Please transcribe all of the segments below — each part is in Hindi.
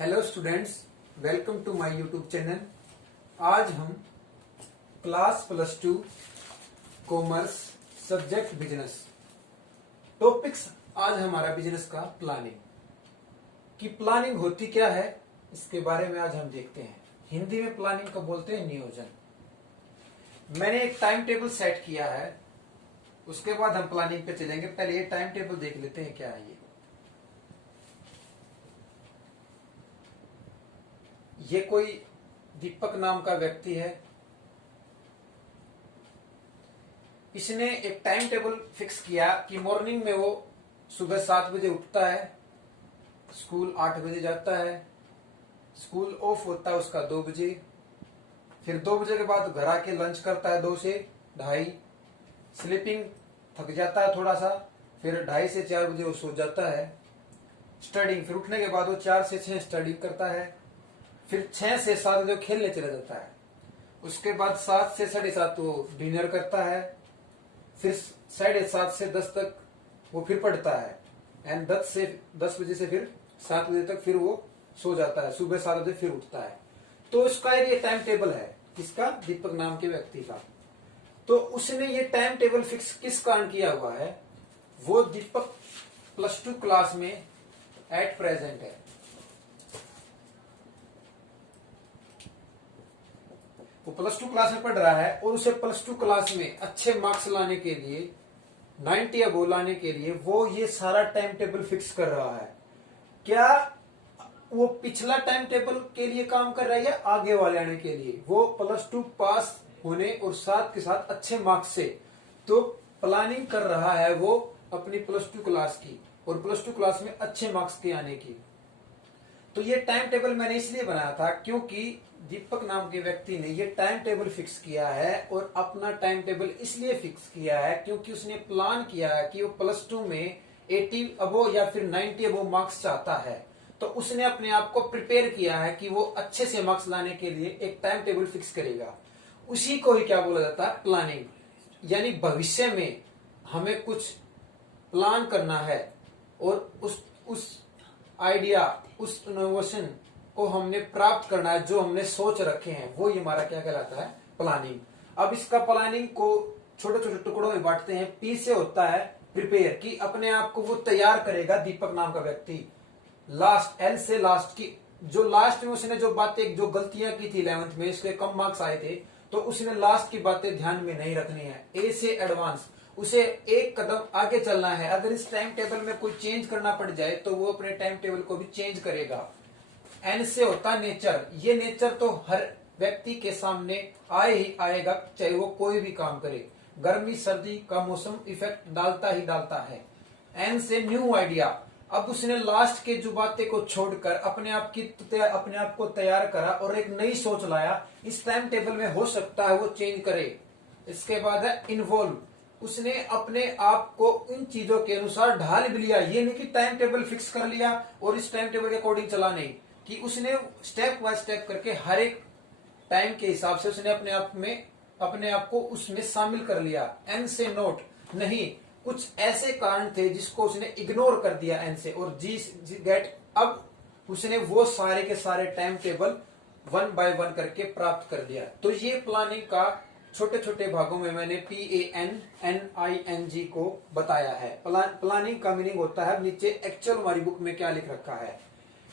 Hello students, welcome to my YouTube channel. आज हम class +2 commerce subject business topics. आज हमारा बिजनेस का प्लानिंग की प्लानिंग होती क्या है, इसके बारे में आज हम देखते हैं। हिंदी में प्लानिंग को बोलते हैं नियोजन। मैंने एक टाइम टेबल सेट किया है, उसके बाद हम प्लानिंग पे चलेंगे। पहले ये टाइम टेबल देख लेते हैं क्या है। ये कोई दीपक नाम का व्यक्ति है। इसने एक टाइम टेबल फिक्स किया कि मॉर्निंग में वो सुबह 7 बजे उठता है, स्कूल 8 बजे जाता है, स्कूल ऑफ होता है उसका 2 बजे, फिर 2 बजे के बाद घर आके लंच करता है 2 से 2:30, स्लीपिंग थक जाता है थोड़ा सा, फिर 2:30 से 4 बजे वो सो जाता है। स्टडिंग, फिर उठने के बाद वो 4 से 6 स्टडी करता है, फिर 6 से 7 जो खेलने चला जाता है। उसके बाद 7 से 7:30 वो डिनर करता है, फिर 7:30 से 10 तक वो फिर पढ़ता है, एंड 10 बजे से फिर 7 बजे तक फिर वो सो जाता है। सुबह 7 बजे फिर उठता है। तो उसका ये टाइम टेबल है, किसका? दीपक नाम के व्यक्ति का। तो उसने ये टाइम टेबल फिक्स किस कारण किया हुआ है? वो दीपक +2 क्लास में एट प्रेजेंट है। वो +2 क्लास में पढ़ रहा है और उसे +2 क्लास में अच्छे मार्क्स लाने के लिए, 90 अबोव लाने के लिए वो ये सारा टाइम टेबल फिक्स कर रहा है। क्या वो पिछला टाइम टेबल के लिए काम कर रहा है या आगे वाले आने के लिए? वो +2 पास होने और साथ के साथ अच्छे मार्क्स से तो प्लानिंग कर रहा है वो अपनी +2 क्लास की और +2 क्लास में अच्छे मार्क्स के आने की। तो ये टाइम टेबल मैंने इसलिए बनाया था क्योंकि दीपक नाम के व्यक्ति ने ये टाइम टेबल फिक्स किया है, और अपना टाइम टेबल इसलिए फिक्स किया है क्योंकि उसने प्लान किया है कि वो +2 में 80 अबोव या फिर 90 अबोव मार्क्स चाहता है। तो उसने अपने आप को प्रिपेयर किया है कि वो अच्छे से मार्क्स लाने के लिए एक टाइम टेबल फिक्स करेगा। उसी को ही क्या बोला जाता है? प्लानिंग। यानी भविष्य में हमें कुछ प्लान करना है और उस आइडिया, उस इनोवेशन को हमने प्राप्त करना है जो हमने सोच रखे हैं, वो ये हमारा क्या कहलाता है? प्लानिंग। अब इसका प्लानिंग को छोटे छोटे टुकड़ों में बांटते हैं। पी से होता है प्रिपेयर, कि अपने आप को वो तैयार करेगा दीपक नाम का व्यक्ति। लास्ट, एल से लास्ट की, जो लास्ट में उसने जो बातें, जो गलतियां की थी 11th में, इसके कम मार्क्स आए थे, तो उसने लास्ट की बातें ध्यान में नहीं रखनी है। ए से एडवांस, उसे एक कदम आगे चलना है। अगर इस टाइम टेबल में कोई चेंज करना पड़ जाए तो वो अपने टाइम टेबल को भी चेंज करेगा। एन से होता नेचर। ये नेचर तो हर व्यक्ति के सामने आए ही आएगा, चाहे वो कोई भी काम करे। गर्मी सर्दी का मौसम इफेक्ट डालता ही डालता है। एन से न्यू आइडिया। अब उसने लास्ट के जो बातें को छोड़कर अपने आप को तैयार करा और एक नई सोच लाया। इस टाइम टेबल में हो सकता है वो चेंज करे। इसके बाद है इन्वॉल्व। उसने अपने आप को इन चीजों के अनुसार ढाल भी लिया। ये नहीं कि टाइम टेबल फिक्स कर लिया और इस टाइम टेबल के अकॉर्डिंग चला, नहीं, कि उसने स्टेप बाय स्टेप करके हर एक टाइम के हिसाब से उसने अपने आप को उसमें शामिल कर लिया। एन से नोट। नहीं, कुछ ऐसे कारण थे जिसको उसने इग्नोर कर दिया एन से, और जी गेट। अब उसने वो सारे के सारे टाइम टेबल 1 by 1 करके प्राप्त कर लिया। तो ये प्लानिंग का छोटे छोटे भागों में मैंने PANNING को बताया है। प्लानिंग का मीनिंग होता है, नीचे एक्चुअल हमारी बुक में क्या लिख रखा है,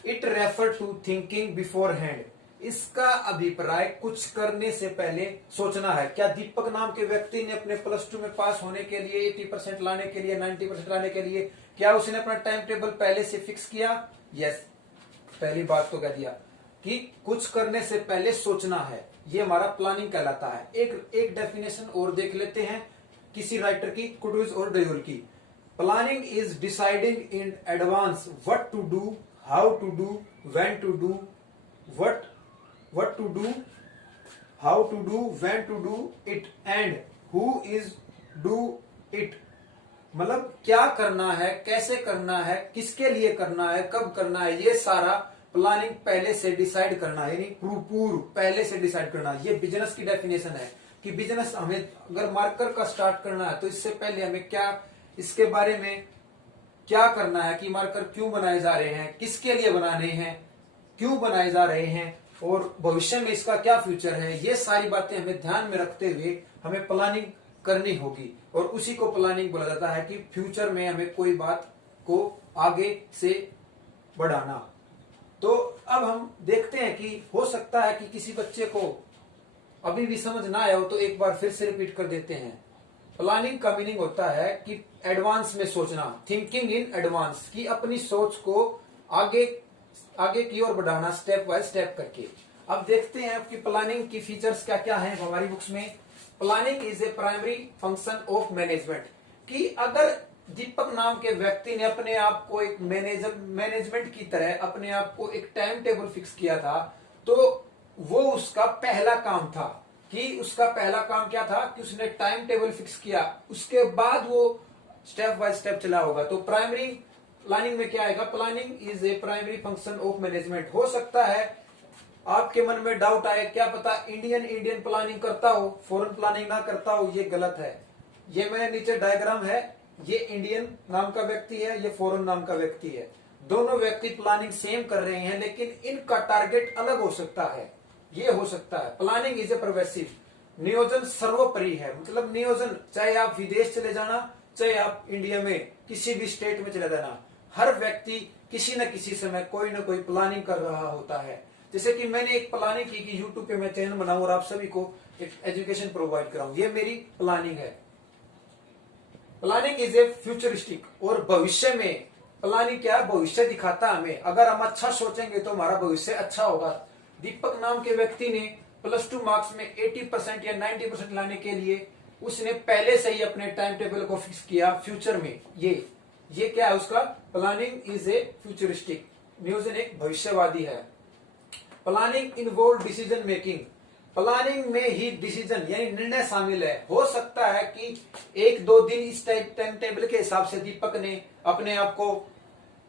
it refer to thinking beforehand. इसका अभिप्राय कुछ करने से पहले सोचना है। क्या दीपक नाम के व्यक्ति ने अपने +2 में पास होने के लिए, 80% लाने के लिए, 90% लाने के लिए, क्या उसने अपना टाइम टेबल पहले से फिक्स किया? यस। पहली बात तो कह दिया कि कुछ करने से पहले सोचना है। ये हमारा प्लानिंग कहलाता है। एक डेफिनेशन और देख लेते हैं किसी राइटर की, कुडुज और डयोल की। Planning is deciding in advance what to do, how to do, when to do, what to do, how to do, when to do it, and who is do it। मतलब क्या करना है, कैसे करना है, किसके लिए करना है, कब करना है, ये सारा प्लानिंग पहले से डिसाइड करना है, यानी पूर्व पहले से डिसाइड करना। ये बिजनेस की डेफिनेशन है कि बिजनेस हमें अगर मार्कर का स्टार्ट करना है तो इससे पहले हमें क्या, इसके बारे में क्या करना है कि मार्कर क्यों बनाए जा रहे हैं, किसके लिए बनाने हैं, क्यों बनाए जा रहे हैं और भविष्य में इसका क्या फ्यूचर है, ये सारी बातें हमें ध्यान में रखते हुए हमें प्लानिंग करनी होगी। और उसी को प्लानिंग बोला जाता है कि फ्यूचर में हमें कोई बात को आगे से बढ़ाना। तो अब हम देखते हैं कि हो सकता है कि किसी बच्चे को अभी भी समझ ना आया हो, तो एक बार फिर से रिपीट कर देते हैं। प्लानिंग का मीनिंग होता है कि एडवांस में सोचना, थिंकिंग इन एडवांस, कि अपनी सोच को आगे आगे की ओर बढ़ाना स्टेप बाय स्टेप करके। अब देखते हैं आपकी प्लानिंग की फीचर्स क्या क्या है हमारी बुक्स में। Planning is a primary function of management, कि अगर दीपक नाम के व्यक्ति ने अपने आप को एक मैनेजमेंट की तरह अपने आप को एक टाइम टेबल फिक्स किया था, तो वो उसका पहला काम था। कि उसका पहला काम क्या था कि उसने टाइम टेबल फिक्स किया, उसके बाद वो स्टेप बाय स्टेप चला होगा। तो प्राइमरी प्लानिंग में क्या आएगा, planning is a primary function of management. हो सकता है आपके मन में डाउट आए, क्या पता इंडियन प्लानिंग करता हो, फॉरेन प्लानिंग ना करता हो। ये गलत है। ये मेरे नीचे डायग्राम है, ये इंडियन नाम का व्यक्ति है, ये फॉरेन नाम का व्यक्ति है। दोनों व्यक्ति प्लानिंग सेम कर रहे हैं, लेकिन इनका टारगेट अलग हो सकता है। ये हो सकता है। प्लानिंग इज ए परवेसिव, नियोजन सर्वोपरि है। मतलब नियोजन, चाहे आप विदेश चले जाना, चाहे आप इंडिया में किसी भी स्टेट में चले जाना, हर व्यक्ति किसी न किसी समय कोई न कोई प्लानिंग कर रहा होता है। जैसे कि मैंने एक प्लानिंग की कि यूट्यूब पे मैं चैनल बनाऊं और आप सभी को एक एजुकेशन प्रोवाइड कराऊं, ये मेरी प्लानिंग है। प्लानिंग इज ए फ्यूचरिस्टिक, और भविष्य में प्लानिंग क्या है, भविष्य दिखाता हमें। अगर हम अच्छा सोचेंगे तो हमारा भविष्य अच्छा होगा। दीपक नाम के व्यक्ति ने +2 मार्क्स में 80% या 90% लाने के लिए उसने पहले से ही अपने टाइम टेबल को फिक्स किया फ्यूचर में। ये क्या है उसका, प्लानिंग इज ए फ्यूचरिस्टिक, नियोजन एक भविष्यवादी है। Planning involve decision making, planning में ही डिसीजन यानी निर्णय शामिल है। हो सकता है कि 1-2 दिन इस टाइम टेबल के हिसाब से दीपक ने अपने आप को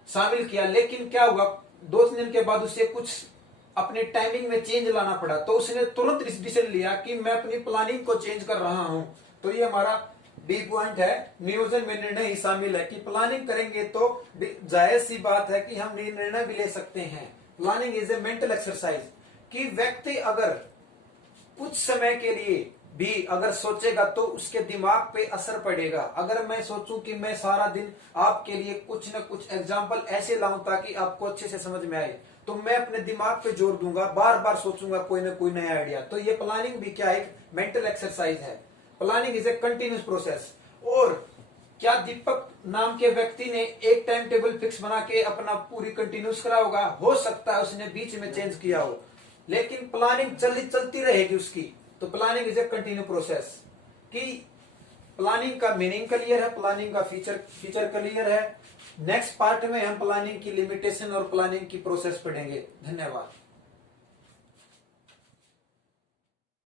शामिल किया, लेकिन क्या हुआ 2-3 दिन के बाद उसे कुछ अपने टाइमिंग में चेंज लाना पड़ा, तो उसने तुरंत डिसीजन लिया कि मैं अपनी प्लानिंग को चेंज कर रहा हूं। तो ये हमारा बी पॉइंट है, नियोजन में निर्णय ही शामिल है। कि प्लानिंग करेंगे तो जायज सी बात है कि हम निर्णय भी ले सकते हैं। Planning is a mental exercise, कि व्यक्ति अगर कुछ समय के लिए भी अगर सोचेगा तो उसके दिमाग पे असर पड़ेगा। अगर मैं सोचूं कि मैं सारा दिन आपके लिए कुछ न कुछ एग्जाम्पल ऐसे लाऊं ताकि आपको अच्छे से समझ में आए, तो मैं अपने दिमाग पे जोर दूंगा, बार बार सोचूंगा कोई ना कोई नया आइडिया। तो ये प्लानिंग भी क्या एक मेंटल एक्सरसाइज है। Planning is a continuous process. और क्या दीपक नाम के व्यक्ति ने एक टाइम टेबल फिक्स बना के अपना पूरी कंटिन्यूस करा होगा? हो सकता है उसने बीच में चेंज किया हो, लेकिन प्लानिंग चलती रहेगी उसकी। तो planning is a continue process. कि प्लानिंग का मीनिंग क्लियर है, प्लानिंग का फीचर क्लियर है। नेक्स्ट पार्ट में हम प्लानिंग की लिमिटेशन और प्लानिंग की प्रोसेस पढ़ेंगे। धन्यवाद।